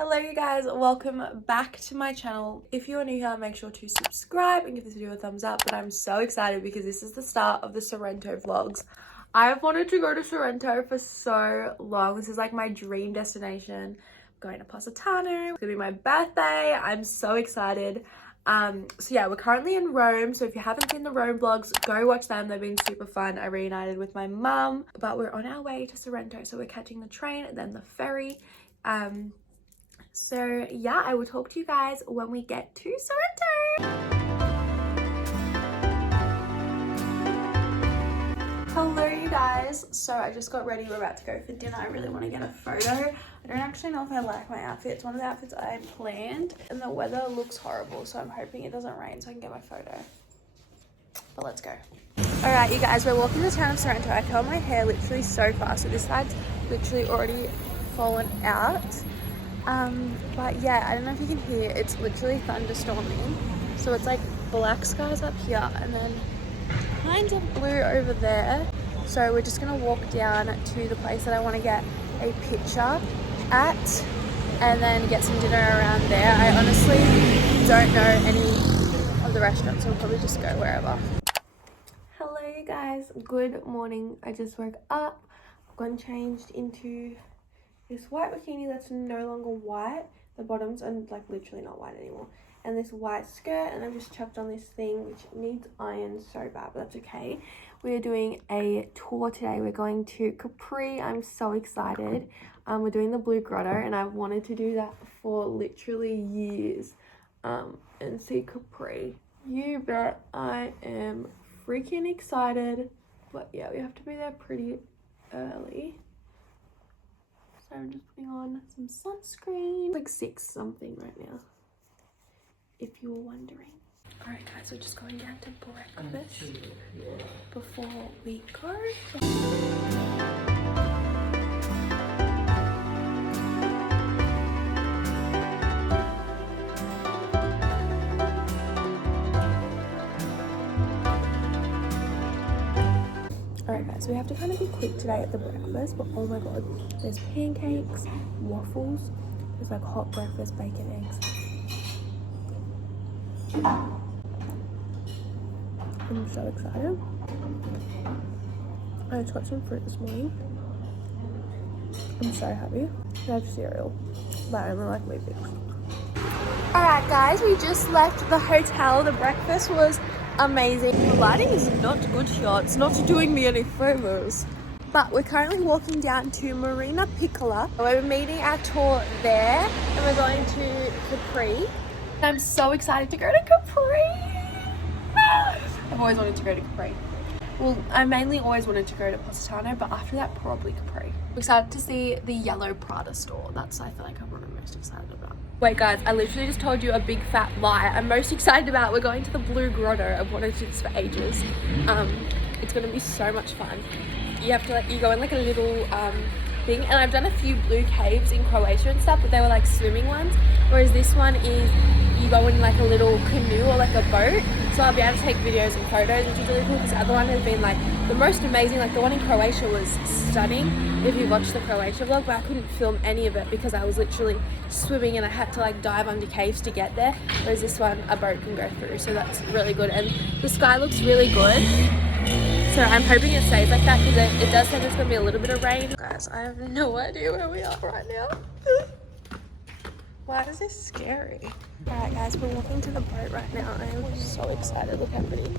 Hello you guys, welcome back to my channel. If you are new here, make sure to subscribe and give this video a thumbs up. But I'm so excited because this is the start of the Sorrento vlogs. I've wanted to go to Sorrento for so long. This is like my dream destination. I'm going to Positano. It's gonna be my birthday. I'm so excited. So yeah, we're currently in Rome. So if you haven't seen the Rome vlogs, go watch them. They've been super fun. I reunited with my mum, but we're on our way to Sorrento. So we're catching the train, then the ferry. So yeah, I will talk to you guys when we get to Sorrento. Hello you guys. So I just got ready. We're about to go for dinner. I really want to get a photo. I don't actually know if I like my outfit. It's one of the outfits I planned and the weather looks horrible. So I'm hoping it doesn't rain so I can get my photo. But let's go. All right, you guys, we're walking the town of Sorrento. I curled my hair literally so fast. So this side's literally already fallen out. But yeah, I don't know if you can hear, it's literally thunderstorming. So it's like black skies up here and then kind of blue over there. So we're just gonna walk down to the place that I want to get a picture at and then get some dinner around there. I honestly don't know any of the restaurants, so we'll probably just go wherever. Hello you guys, good morning. I just woke up, gone changed into this white bikini that's no longer white. The bottoms are like literally not white anymore. And this white skirt, and I've just chucked on this thing which needs iron so bad, but that's okay. We are doing a tour today. We're going to Capri. I'm so excited. We're doing the Blue Grotto, and I've wanted to do that for literally years. And see Capri. You bet I am freaking excited. But yeah, we have to be there pretty early. So I'm just putting on some sunscreen. It's like 6 something right now, if you were wondering. Alright guys, we're just going down to breakfast before we go. Alright guys, we have to kind of be quick today at the breakfast, but oh my god, there's pancakes, waffles, there's like hot breakfast, bacon, eggs. I'm so excited. I just got some fruit this morning. I'm so happy. I have cereal, but I only like Weet-Bix. Alright guys, we just left the hotel. The breakfast was amazing. The lighting is not good here. It's not doing me any favors. But we're currently walking down to Marina Piccola. We're meeting our tour there and we're going to Capri. I'm so excited to go to Capri. I've always wanted to go to Capri. Well, I mainly always wanted to go to Positano, but after that, probably Capri. I'm excited to see the yellow Prada store. That's, I feel like, I'm what I'm most excited about. Wait guys, I literally just told you a big fat lie. I'm most excited about, we're going to the Blue Grotto. I've wanted to do this for ages. It's gonna be so much fun. You have to like, you go in like a little thing, and I've done a few blue caves in Croatia and stuff, but they were like swimming ones. Whereas this one is, you go in like a little canoe or like a boat. So I'll be able to take videos and photos, which is really cool, because the other one has been like the most amazing. Like the one in Croatia was stunning if you watched the Croatia vlog, but I couldn't film any of it because I was literally swimming and I had to like dive under caves to get there. Whereas this one, a boat can go through, so that's really good. And the sky looks really good. So I'm hoping it stays like that, because it does say there's going to be a little bit of rain. Guys, I have no idea where we are right now. Why is this scary? Alright guys, we're walking to the boat right now. I am so excited. Look how pretty.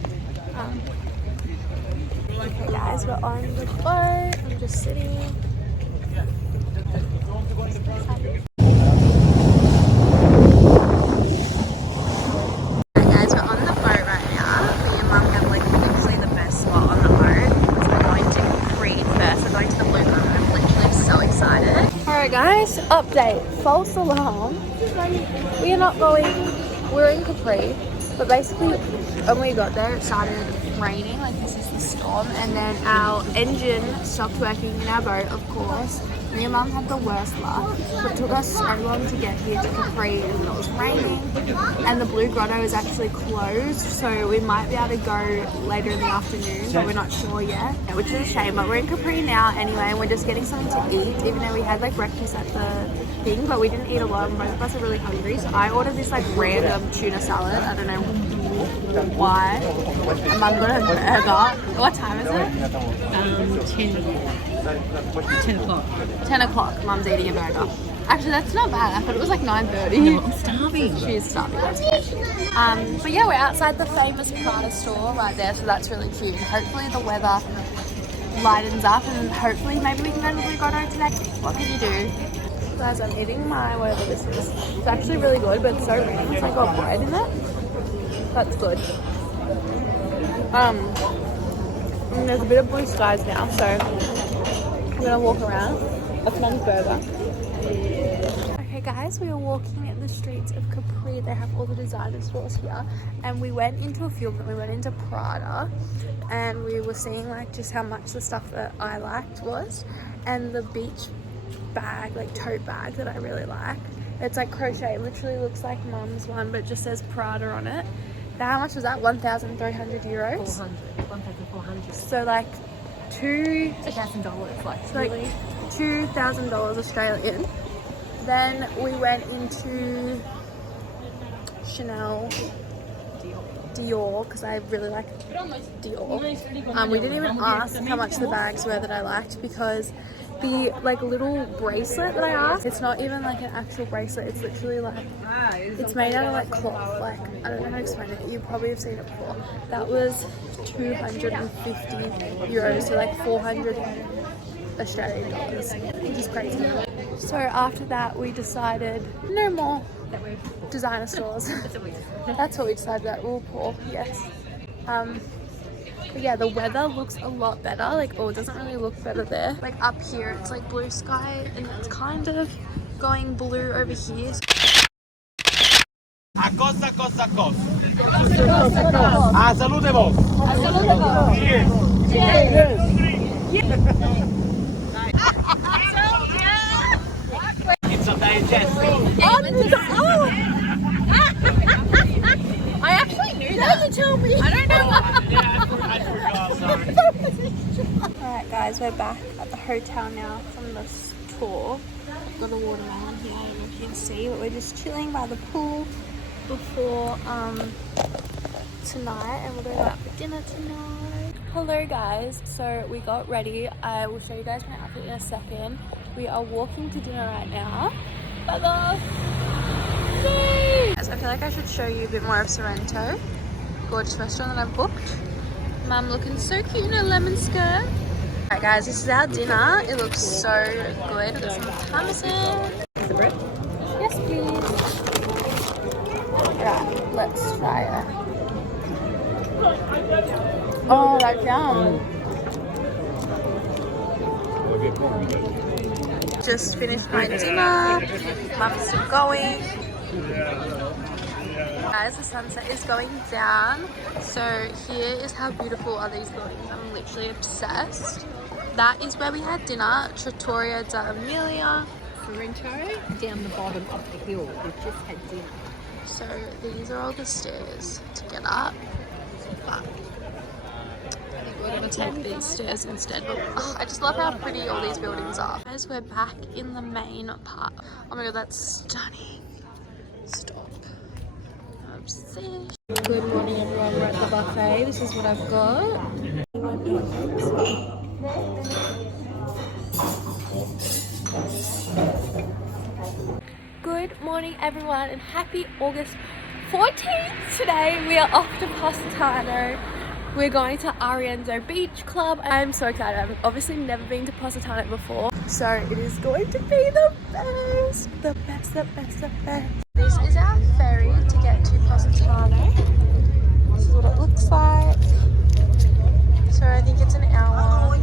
Okay guys, we're on the boat. I'm just sitting. Alright guys, update, false alarm. We are not going, we're in Capri, but basically when we got there it started raining, like this is the storm, and then our engine stopped working in our boat, of course, Me and Mum had the worst luck. It took us so long to get here to Capri and it was raining. And the Blue Grotto is actually closed, so we might be able to go later in the afternoon, but we're not sure yet. Which is a shame, but we're in Capri now anyway, and we're just getting something to eat, even though we had like breakfast at the thing, but we didn't eat a lot and both of us are really hungry. So I ordered this like random tuna salad. I don't know why. And Mum got a burger. What time is it? 10 o'clock. 10 o'clock. Mum's eating a burger. Actually, that's not bad. I thought it was like 9:30. No, I'm starving. She is starving. That's good. But yeah, we're outside the famous Prada store right there, so that's really cute. Hopefully the weather lightens up and hopefully maybe we can go to the Blue Grotto today. What can you do? Guys, I'm eating my whatever this is. It's actually really good, but it's so random. It's like got bread in it. That's good. And there's a bit of blue skies now, so I'm gonna walk around. That's Mum's burger. Okay guys, we are walking in the streets of Capri. They have all the designer stores here, and we went into a few of them. We went into Prada, and we were seeing like just how much the stuff that I liked was, and the beach bag, like tote bag that I really like. It's like crochet. It literally looks like Mum's one, but it just says Prada on it. Now, how much was that? 1,300 euros. 1,400. So like $1,000, like really. $2,000 Australian. Then we went into Chanel, Dior, because I really like Dior. We didn't even ask how much the bags were that I liked, because the like little bracelet that I asked, it's not even like an actual bracelet. It's literally like, it's made out of like cloth. Like, I don't know how to explain it. You probably have seen it before. That was 250 euros, so like 400 Australian dollars, which is crazy. So after that, we decided no more designer stores. That's what we decided at Paul. Yes. But yeah, the weather looks a lot better. Like, oh, it doesn't really look better there. Like up here, it's like blue sky, and it's kind of going blue over here. A cosa. A salute vos. A salute vos. Cheers. It's a digestive. I actually knew that. You told me. I don't know. Yeah, I forgot. Sorry. Alright guys, we're back at the hotel now from this tour. I've got a watermelon here, I don't know if you can see, but we're just chilling by the pool before tonight, and we're going out for dinner tonight. Hello guys, so we got ready. I will show you guys my outfit in a second. We are walking to dinner right now. Yay! Guys, I feel like I should show you a bit more of Sorrento. Gorgeous restaurant that I've booked. Mum looking so cute in a lemon skirt. Alright guys, this is our dinner. It looks so good. We've got some parmesan. The bread? Yes please. Right, let's try it. Oh, that's yum. Just finished my dinner. Mum's still going. Guys, the sunset is going down. So here is how beautiful are these buildings. I'm literally obsessed. That is where we had dinner, Trattoria d'Amelia. Sorrento, down the bottom of the hill. We've just had dinner. So these are all the stairs to get up. But I think we're gonna take these stairs instead. But I just love how pretty all these buildings are. Guys, we're back in the main part. Oh my god, that's stunning. Stop. I'm obsessed. Good morning everyone, we're at the buffet. This is what I've got. Good morning everyone, and happy August 14th. Today we are off to Positano. We're going to Arienzo Beach Club. I'm so excited. I've obviously never been to Positano before, so it is going to be the best. The best, the best, the best. This is our ferry to get to Positano. This is what it looks like. So I think it's an hour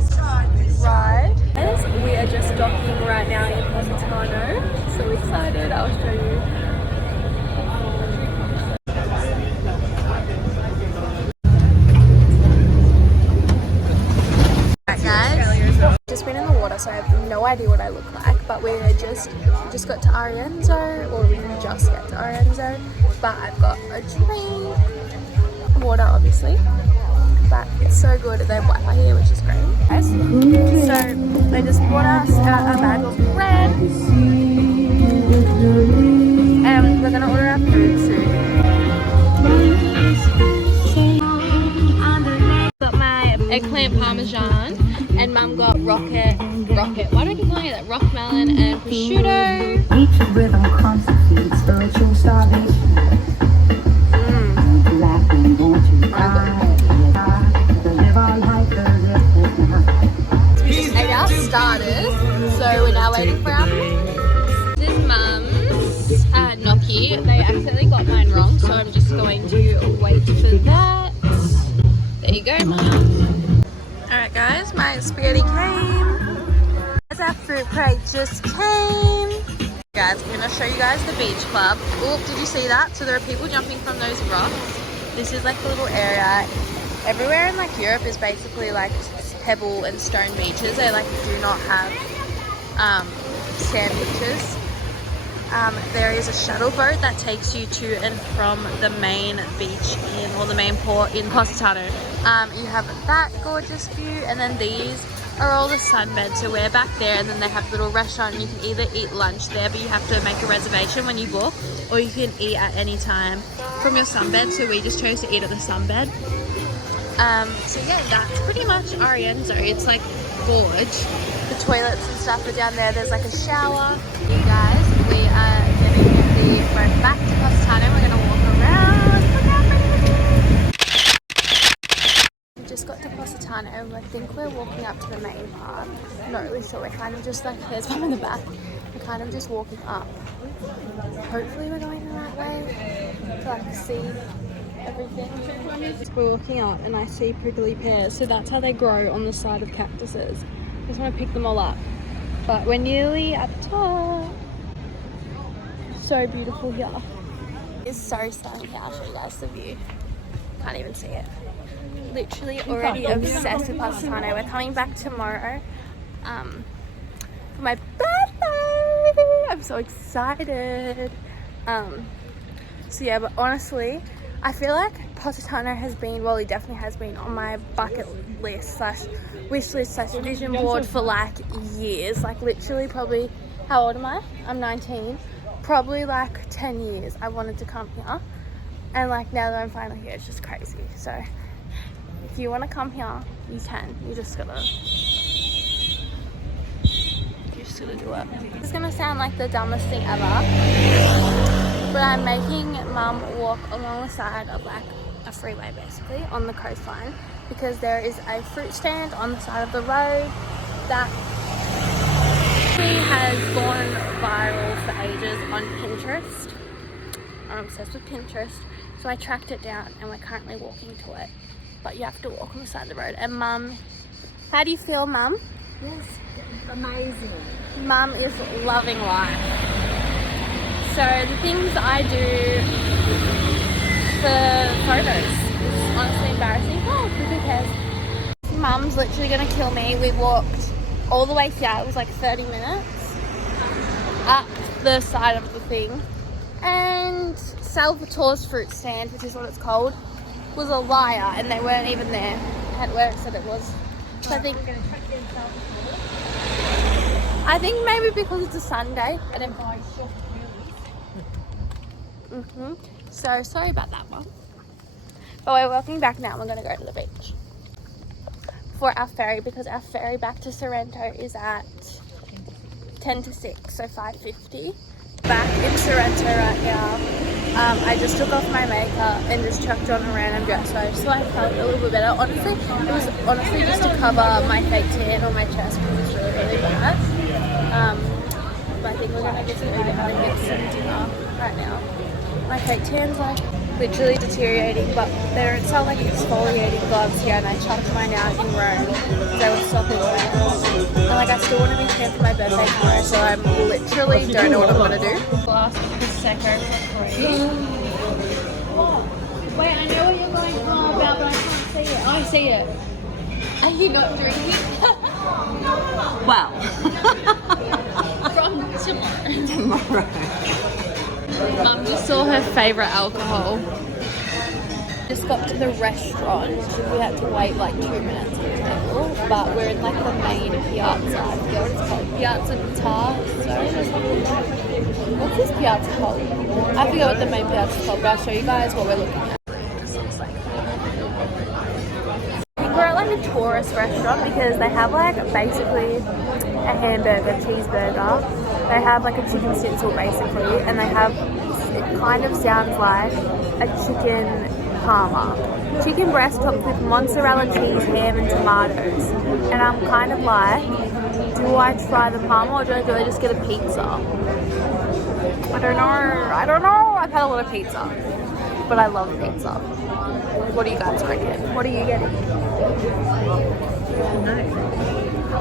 ride. As we are just docking right now in Positano. So excited, I'll show you. Alright guys, just been in the water, so I have no no idea what I look like, but we just got to Arienzo, or we didn't just get to Arienzo, but I've got a drink, water obviously, but it's so good. They have Wi-Fi here, which is great. Guys, so they just brought us a bag of bread, and we're gonna order our food soon. Got my eggplant parmesan, and Mum got rocket. Why do I keep calling it that? Rock melon and prosciutto. Each rhythm constitutes spiritual starvation. Laughing, won't you to live our life as if it's not. We just ate our starters, so we're now waiting for our food. This is Mum's gnocchi. They accidentally got mine wrong, so I'm just going to wait for that. There you go, Mum. Alright guys, my spaghetti came. As our fruit crate just came. Guys, I'm gonna show you guys the beach club. Oh, did you see that? So there are people jumping from those rocks. This is like the little area. Everywhere in like Europe is basically like pebble and stone beaches. They like do not have sand beaches. There is a shuttle boat that takes you to and from the main beach or the main port in Positano. You have that gorgeous view, and then these are all the sunbeds. So we're back there, and then they have a little restaurant, and you can either eat lunch there, but you have to make a reservation when you book, or you can eat at any time from your sunbed. So we just chose to eat at the sunbed. So yeah, that's pretty much Arienzo. It's like gorge. The toilets and stuff are down there. There's like a shower. You guys, we are getting the boat back to Positano. We're gonna walk around. Look how pretty it is. We just got to Positano. I think we're walking up to the main part. I'm not really sure. We're kind of just like, there's one in the back. We're kind of just walking up. Hopefully we're going the right way to like see everything. We're walking up and I see prickly pears, so that's how they grow on the side of cactuses. I just want to pick them all up, but we're nearly at the top. So beautiful here. It's so sunny here. I'll show you guys the view. Can't even see it. Literally already obsessed with Positano. We're coming back tomorrow for my birthday. I'm so excited. So yeah, but honestly, I feel like Positano has been, well, it definitely has been on my bucket list / wish list / vision board for like years. Like literally probably, how old am I? I'm 19. Probably like 10 years I wanted to come here. And like now that I'm finally here, it's just crazy. So if you want to come here, you can. You just gotta do it. It's gonna sound like the dumbest thing ever, but I'm making Mum walk along the side of like a freeway basically on the coastline, because there is a fruit stand on the side of the road that has gone viral for ages on Pinterest. I'm obsessed with Pinterest, so I tracked it down and we're currently walking to it, but you have to walk on the side of the road. And Mum, how do you feel, Mum? Yes, amazing. Mum is loving life. So the things I do for photos is honestly embarrassing. Oh, who cares? Mum's literally gonna kill me. We walked all the way here. It was like 30 minutes up the side of the thing. And Salvatore's fruit stand, which is what it's called, was a liar, and they weren't even there at where it said it was. So I think maybe because it's a Sunday. I don't buy soft pills. So sorry about that one. But we're walking back now. We're going to go to the beach for our ferry, because our ferry back to Sorrento is at 10 to 6, so 5:50. Back in Sorrento right now. I just took off my makeup and just chucked on a random dress, so I felt a little bit better. Honestly, it was honestly just to cover my fake tan on my chest, because it's really, really bad. But I think we're gonna just go down and get some dinner right now. My fake tan's like literally deteriorating, but they don't sell like exfoliating gloves here, and I chucked mine out in Rome because I was stopping away. And like I still want to be tan for my birthday tomorrow, so I'm literally don't know what I'm gonna do. Glass of Prosecco for free. Wait, I know what you're going on about, but I can't see it. I see it. Are you not drinking? Well, From tomorrow. tomorrow. Mum just saw her favourite alcohol. Just got to the restaurant. We had to wait like 2 minutes at the table, but we're in like the main piazza. I forget what it's called. Piazza What's this piazza called? I forget what the main piazza is called, but I'll show you guys what we're looking at. I think we're at like a tourist restaurant because they have like basically a hamburger, cheeseburger. They have like a chicken schnitzel basically, and they have, it kind of sounds like a chicken parma. Chicken breast topped with mozzarella cheese, ham and tomatoes. And I'm kind of like, do I try the parma or do I just get a pizza? I don't know. I've had a lot of pizza, but I love pizza. What do you guys reckon? What are you getting? No.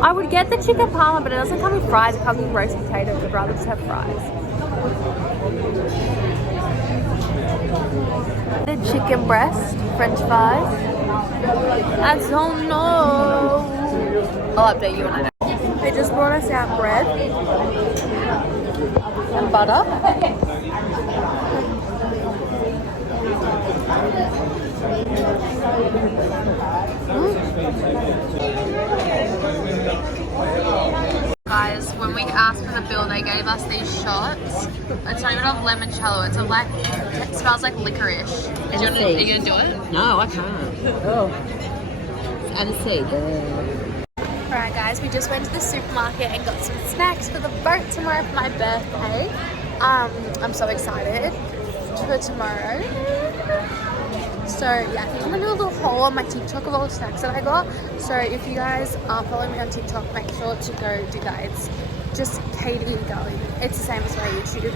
I would get the chicken parma, but it doesn't come with fries. It comes with roast potatoes. I'd rather just have fries. The chicken breast, French fries. I don't know. I'll update you when I know. They just brought us out bread and butter. Guys, when we asked for the bill, they gave us these shots. It's not even of limoncello. It's of like, it smells like licorice. Are you gonna do it? No, I can't. Oh. Aniseed. Alright guys, we just went to the supermarket and got some snacks for the boat tomorrow for my birthday. I'm so excited for tomorrow. So yeah, I think I'm gonna do a little haul on my TikTok of all the snacks that I got. So if you guys aren't following me on TikTok, make sure to go do that. It's just Katie Gully. It's the same as my YouTube.